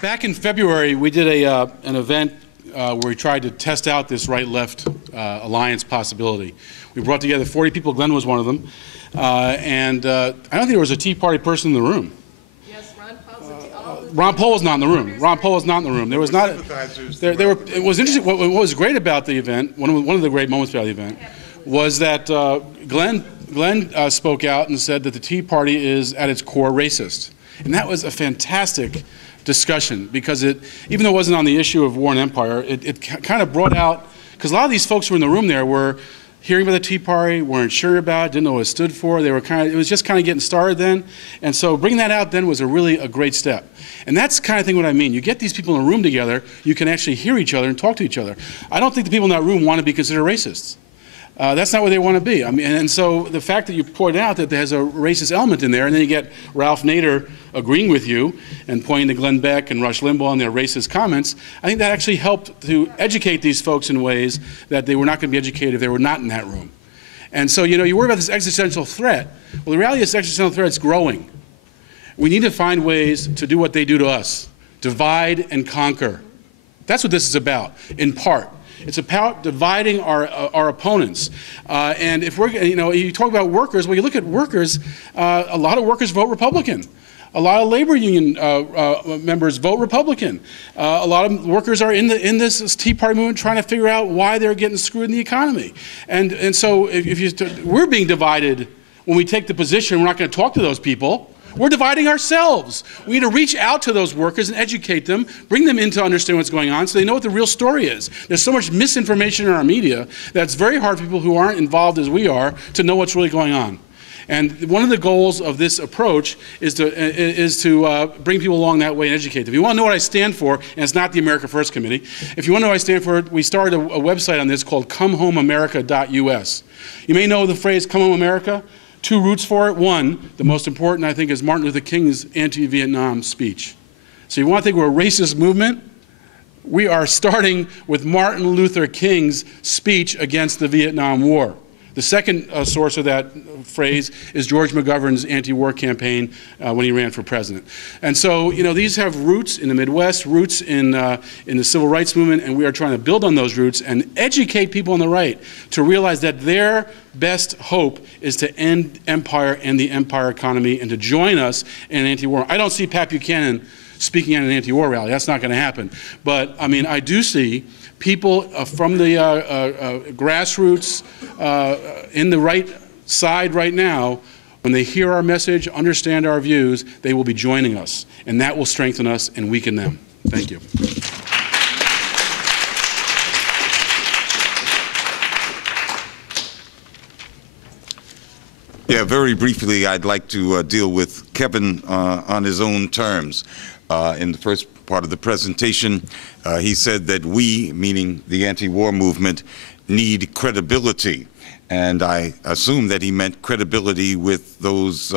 Back in February, we did an event where we tried to test out this right-left alliance possibility. We brought together 40 people. Glenn was one of them. And I don't think there was a Tea Party person in the room. Yes, Ron Paul was not in the room. Ron Paul was not in the room. There was not. There were. It was interesting. What was great about the event, one of the great moments about the event, was that Glenn spoke out and said that the Tea Party is at its core racist, and that was a fantastic discussion because even though it wasn't on the issue of war and empire, it kind of brought out, because a lot of these folks who were in the room there were hearing about the Tea Party, weren't sure about it, didn't know what it stood for. They were it was just kind of getting started then. And so bringing that out then was really a great step. And that's the kind of thing what I mean. You get these people in a room together, you can actually hear each other and talk to each other. I don't think the people in that room want to be considered racists. That's not what they want to be. I mean, and so the fact that you point out that there's a racist element in there, and then you get Ralph Nader agreeing with you and pointing to Glenn Beck and Rush Limbaugh and their racist comments, I think that actually helped to educate these folks in ways that they were not going to be educated if they were not in that room. And so, you know, you worry about this existential threat. Well, the reality is this existential threat is growing. We need to find ways to do what they do to us, divide and conquer. That's what this is about, in part. It's about dividing our opponents. And if we're, you know, you talk about workers, well, you look at workers, a lot of workers vote Republican. A lot of labor union members vote Republican. A lot of workers are in this Tea Party movement trying to figure out why they're getting screwed in the economy. And so we're being divided when we take the position we're not going to talk to those people. We're dividing ourselves. We need to reach out to those workers and educate them, bring them in to understand what's going on so they know what the real story is. There's so much misinformation in our media that it's very hard for people who aren't involved as we are to know what's really going on. And one of the goals of this approach is to bring people along that way and educate them. If you want to know what I stand for, and it's not the America First Committee, if you want to know what I stand for, we started a website on this called comehomeamerica.us. You may know the phrase Come Home America. Two roots for it. One, the most important, I think, is Martin Luther King's anti-Vietnam speech. So you want to think we're a racist movement? We are starting with Martin Luther King's speech against the Vietnam War. The second source of that phrase is George McGovern's anti-war campaign when he ran for president. And so, you know, these have roots in the Midwest, roots in the civil rights movement, and we are trying to build on those roots and educate people on the right to realize that their best hope is to end empire and the empire economy and to join us in an anti-war. I don't see Pat Buchanan speaking at an anti-war rally. That's not going to happen. But, I mean, I do see people from the grassroots in the right side right now, when they hear our message, understand our views, they will be joining us. And that will strengthen us and weaken them. Thank you. Yeah, very briefly, I'd like to deal with Kevin on his own terms. In the first part of the presentation, he said that we, meaning the anti-war movement, need credibility. And I assume that he meant credibility with those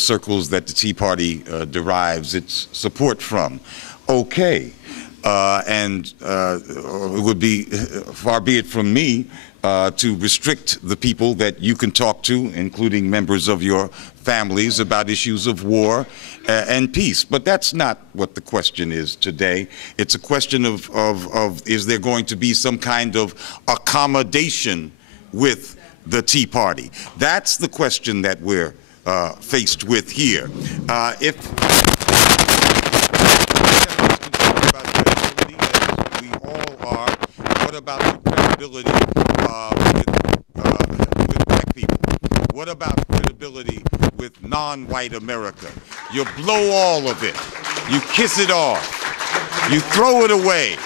circles that the Tea Party derives its support from. Okay. And it would be, far be it from me, to restrict the people that you can talk to, including members of your families, about issues of war and peace. But that's not what the question is today. It's a question of is there going to be some kind of accommodation with the Tea Party? That's the question that we're faced with here. What about the credibility with black people? What about credibility with non-white America? You blow all of it. You kiss it off. You throw it away.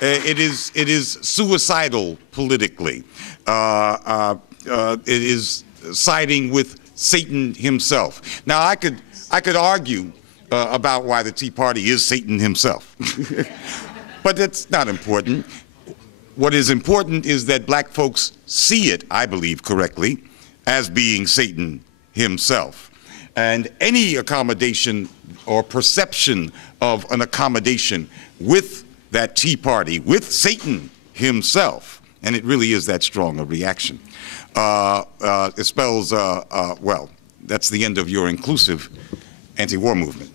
It is suicidal politically. It is siding with Satan himself. Now, I could argue about why the Tea Party is Satan himself, but that's not important. What is important is that black folks see it, I believe correctly, as being Satan himself. And any accommodation or perception of an accommodation with that Tea Party, with Satan himself, and it really is that strong a reaction, it spells, well, that's the end of your inclusive anti-war movement.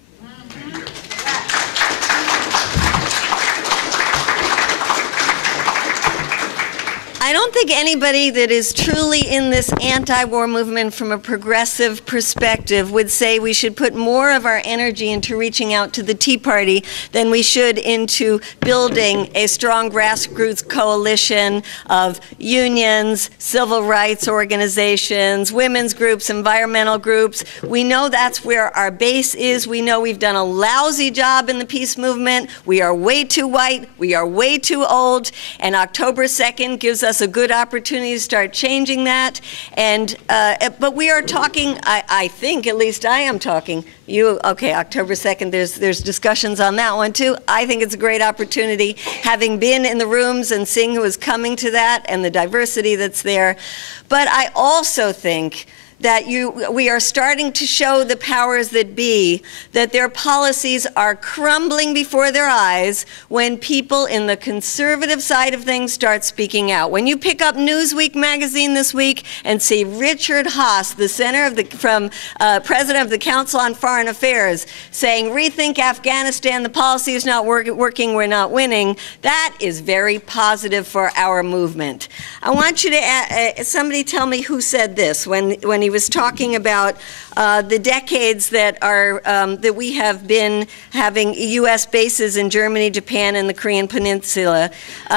don't think anybody that is truly in this anti-war movement from a progressive perspective would say we should put more of our energy into reaching out to the Tea Party than we should into building a strong grassroots coalition of unions, civil rights organizations, women's groups, environmental groups. We know that's where our base is. We know we've done a lousy job in the peace movement. We are way too white. We are way too old. And October 2nd gives us a good opportunity to start changing that. And but we are talking, I think, at least I am talking. You, okay, October 2nd, there's discussions on that one too. I think it's a great opportunity, having been in the rooms and seeing who is coming to that and the diversity that's there. But I also think that we are starting to show the powers that be that their policies are crumbling before their eyes when people in the conservative side of things start speaking out. When you pick up Newsweek magazine this week and see Richard Haass, the president of the Council on Foreign Affairs, saying, rethink Afghanistan, the policy is not working, we're not winning, that is very positive for our movement. I want you to, somebody tell me who said this when he was talking about the decades that we have been having U.S. bases in Germany, Japan, and the Korean Peninsula.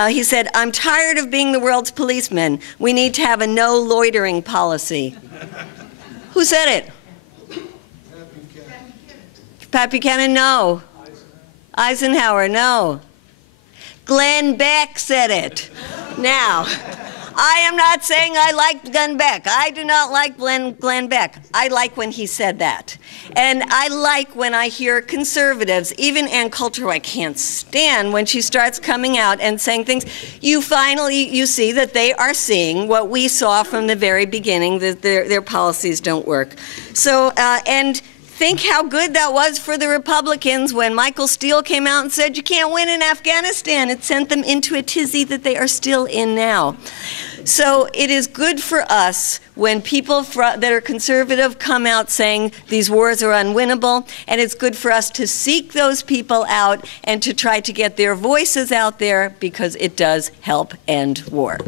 He said, "I'm tired of being the world's policeman. We need to have a no loitering policy." Who said it? Pat Buchanan, no. Eisenhower, no. Glenn Beck said it. Now, I am not saying I like Glenn Beck. I do not like Glenn Beck. I like when he said that. And I like when I hear conservatives, even Ann Coulter, who I can't stand, when she starts coming out and saying things, you see that they are seeing what we saw from the very beginning, that their policies don't work. So, and think how good that was for the Republicans when Michael Steele came out and said, you can't win in Afghanistan. It sent them into a tizzy that they are still in now. So it is good for us when people that are conservative come out saying these wars are unwinnable, and it's good for us to seek those people out and to try to get their voices out there, because it does help end war.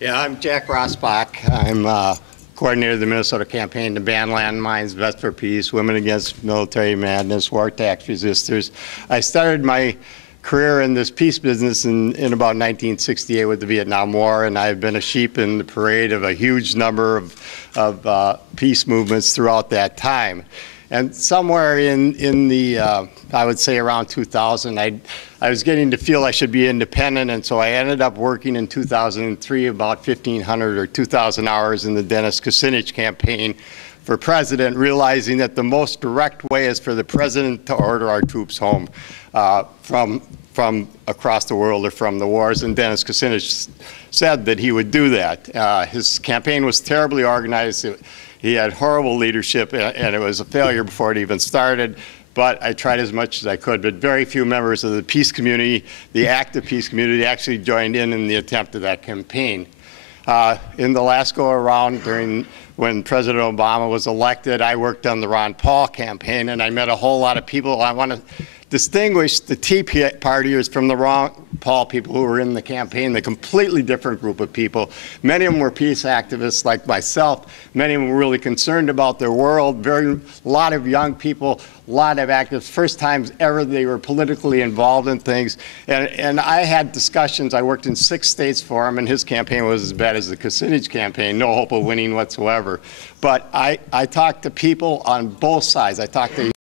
Yeah, I'm Jack Rossbach. I'm coordinator of the Minnesota campaign to ban landmines, Vets for Peace, Women Against Military Madness, War Tax Resistors. I started my career in this peace business in about 1968 with the Vietnam War, and I've been a sheep in the parade of a huge number of peace movements throughout that time. And somewhere in the, I would say around 2000, I was getting to feel I should be independent, and so I ended up working in 2003 about 1,500 or 2,000 hours in the Dennis Kucinich campaign for president, realizing that the most direct way is for the president to order our troops home from across the world or from the wars, and Dennis Kucinich said that he would do that. His campaign was terribly organized. He had horrible leadership, and it was a failure before it even started. But I tried as much as I could. But very few members of the peace community, the active peace community, actually joined in the attempt of that campaign. In the last go-around, when President Obama was elected, I worked on the Ron Paul campaign, and I met a whole lot of people. I want to distinguish the Tea Partiers from the Ron Paul people who were in the campaign, the completely different group of people. Many of them were peace activists like myself. Many of them were really concerned about their world. A lot of young people, a lot of activists, first times ever they were politically involved in things. And I had discussions. I worked in 6 states for him, and his campaign was as bad as the Kucinich campaign, no hope of winning whatsoever. But I talked to people on both sides. I talked to